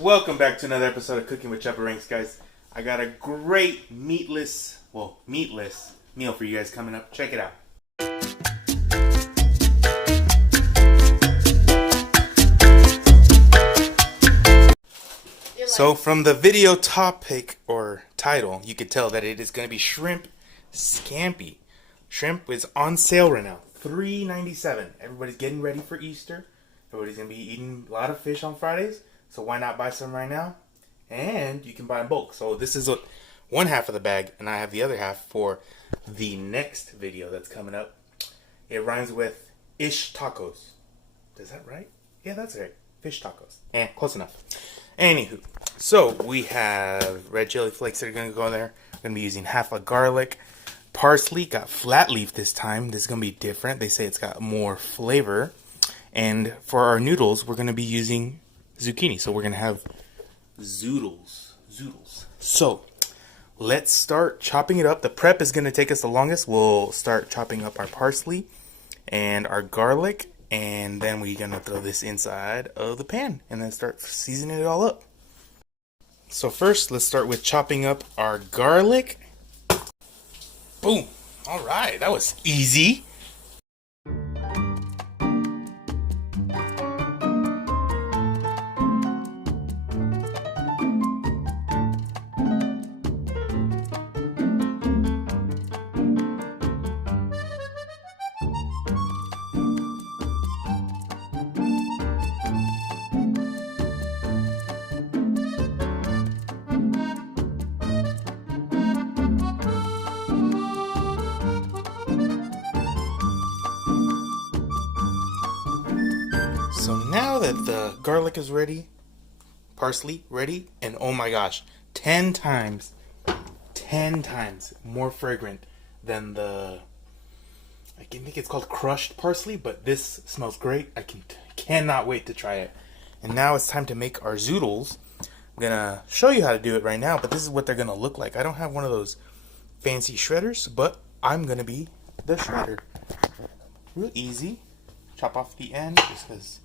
Welcome back to another episode of Cooking with Chubaranks, guys. I got a great meatless meal for you guys coming up. Check it out. So from the video topic or title, you could tell that it is going to be shrimp scampi. Shrimp is on sale right now, $3.97. Everybody's getting ready for Easter. Everybody's going to be eating a lot of fish on Fridays. So why not buy some right now? And you can buy in bulk. So this is one half of the bag, and I have the other half for the next video that's coming up. It rhymes with ish tacos. Is that right? Yeah, that's right. Fish tacos. Close enough. Anywho, so we have red chili flakes that are going to go in there. I'm going to be using half a garlic. Parsley, got flat leaf this time. This is going to be different. They say it's got more flavor. And for our noodles, we're going to be using zucchini. So we're going to have Zoodles. So let's start chopping it up. The prep is going to take us the longest. We'll start chopping up our parsley and our garlic. And then we're going to throw this inside of the pan and then start seasoning it all up. So first, let's start with chopping up our garlic. Boom. All right, that was easy. So now that the garlic is ready, parsley ready, and oh my gosh, 10 times more fragrant than the, I think it's called crushed parsley, but this smells great. I cannot wait to try it. And now it's time to make our zoodles. I'm gonna show you how to do it right now, but this is what they're gonna look like. I don't have one of those fancy shredders, but I'm gonna be the shredder. Real easy. Chop off the end just because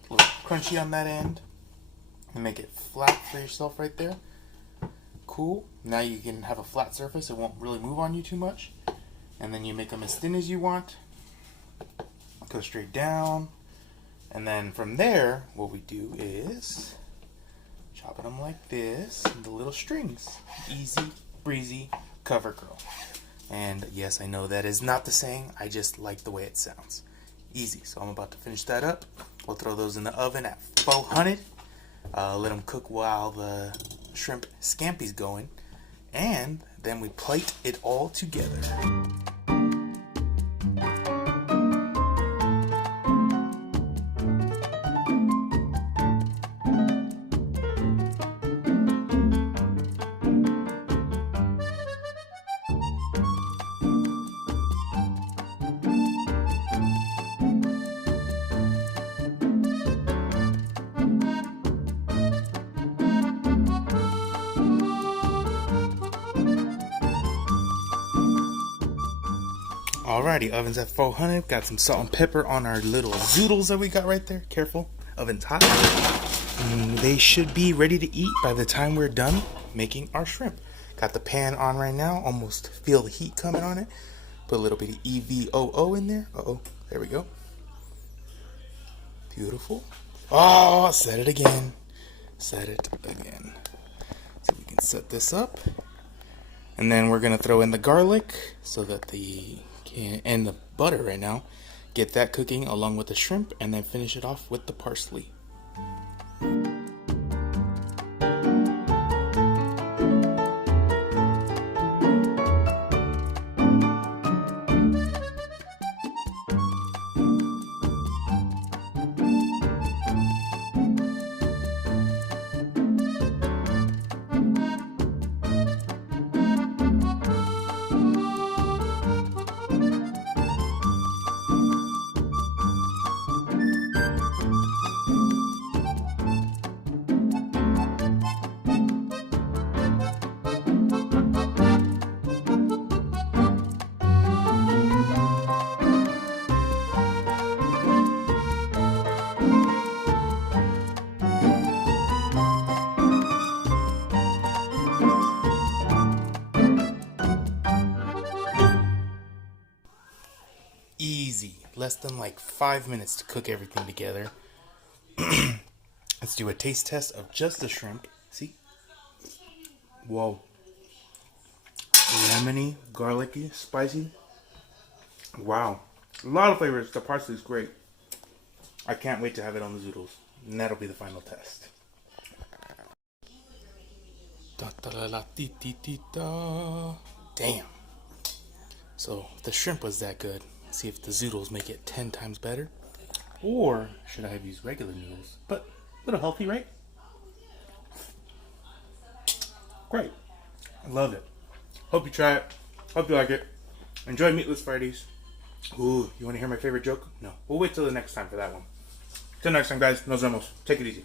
it's a little crunchy on that end. And make it flat for yourself right there. Cool. Now you can have a flat surface. It won't really move on you too much. And then you make them as thin as you want. Go straight down. And then from there, what we do is chop them like this into little strings. Easy, breezy, cover girl. And yes, I know that is not the saying. I just like the way it sounds. Easy. So I'm about to finish that up. We'll throw those in the oven at 400. Let them cook while the shrimp scampi's going. And then we plate it all together. Alrighty, oven's at 400. Got some salt and pepper on our little zoodles that we got right there. Careful, oven's hot. They should be ready to eat by the time we're done making our shrimp. Got the pan on right now. Almost feel the heat coming on it. Put a little bit of EVOO in there. There we go. Beautiful. Oh, set it again. Set it again. So we can set this up. And then we're going to throw in the garlic so that and the butter right now. Get that cooking along with the shrimp and then finish it off with the parsley. less than like 5 minutes to cook everything together. Let's do a taste test of just the shrimp. See? Whoa. Lemony, garlicky, spicy. Wow. A lot of flavors. The parsley is great. I can't wait to have it on the Zoodles. And that'll be the final test. Damn. So the shrimp was that good. Let's see if the Zoodles make it 10 times better. Or should I have used regular noodles? But a little healthy, right? Great. I love it. Hope you try it. Hope you like it. Enjoy Meatless Fridays. Ooh, you want to hear my favorite joke? No. We'll wait till the next time for that one. Till next time, guys. Nos vemos. Take it easy.